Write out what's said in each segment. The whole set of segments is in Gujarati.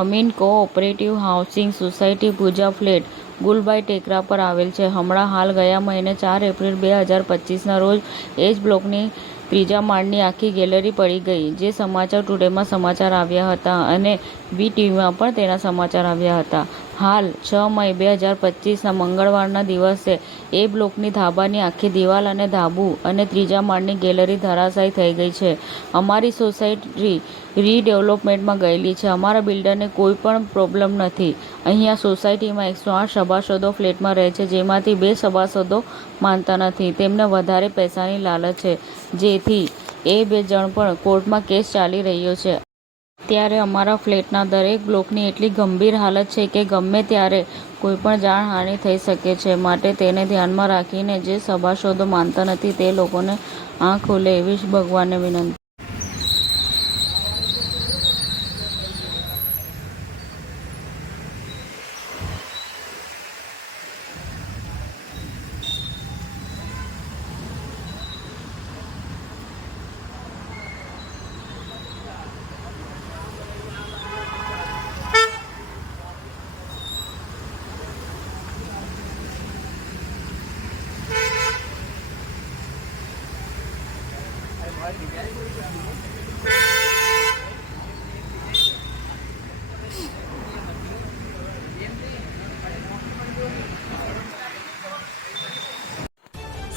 અમીન કોઓપરેટિવ હાઉસિંગ સોસાયટી પૂજા ફ્લેટ ગુલબાઈ ટેકરા પર આવેલ છે. હમણાં હાલ ગયા મહિને 4 એપ્રિલ 2025ના રોજ એ જ બ્લોકની ત્રીજા માળની આખી ગેલેરી પડી ગઈ, જે સમાચાર ટુડેમાં સમાચાર આવ્યા હતા અને વીટીવીમાં પણ તેના સમાચાર આવ્યા હતા. હાલ 6 મઈ 2025ના મંગળવારના દિવસે એ બ્લોકની ધાબાની આખી દિવાલ અને ધાબુ અને ત્રીજા માળની ગેલેરી ધરાશાયી થઈ ગઈ છે. અમારી સોસાયટી રીડેવલપમેન્ટમાં ગયેલી છે. અમારા બિલ્ડરને કોઈ પણ પ્રોબ્લેમ નથી. અહીંયા સોસાયટીમાં 108 સભાસદો ફ્લેટમાં રહે છે, જેમાંથી 2 સભાસદો માનતા નથી. તેમને વધારે પૈસાની લાલચ છે, જેથી એ 2 જણ પર કોર્ટમાં કેસ ચાલી રહ્યો છે. ત્યારે અમારા ફ્લેટના દરેક બ્લોકની એટલી ગંભીર હાલત છે કે ગમે ત્યારે કોઈપણ જાનહાનિ થઈ શકે છે. માટે તેને ધ્યાનમાં રાખીને જે સભાસદો માનતા નથી તે લોકોને આંખ ખુલે એવી ભગવાનને વિનંતી.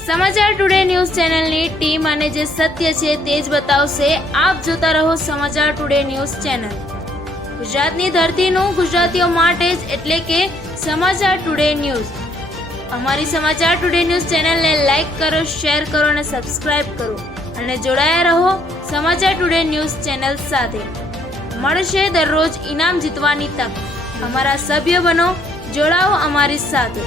સમાચાર ટુડે ન્યૂઝ ચેનલની ટીમ અને જે સત્ય છે તે જ બતાવશે. આપ જોતા રહો સમાચાર ટુડે ન્યૂઝ ચેનલ. ગુજરાતની ધરતીનું ગુજરાતીઓ માટે જ, એટલે કે સમાચાર ટુડે ન્યૂઝ. અમારી સમાચાર ટુડે ન્યૂઝ ચેનલને લાઈક કરો, શેર કરો અને સબસ્ક્રાઇબ કરો અને જોડાયા રહો સમાચાર ટુડે ન્યૂઝ ચેનલ સાથે. મળશે દરરોજ ઇનામ જીતવાની તક. અમારા સભ્ય બનો, જોડાઓ અમારી સાથે.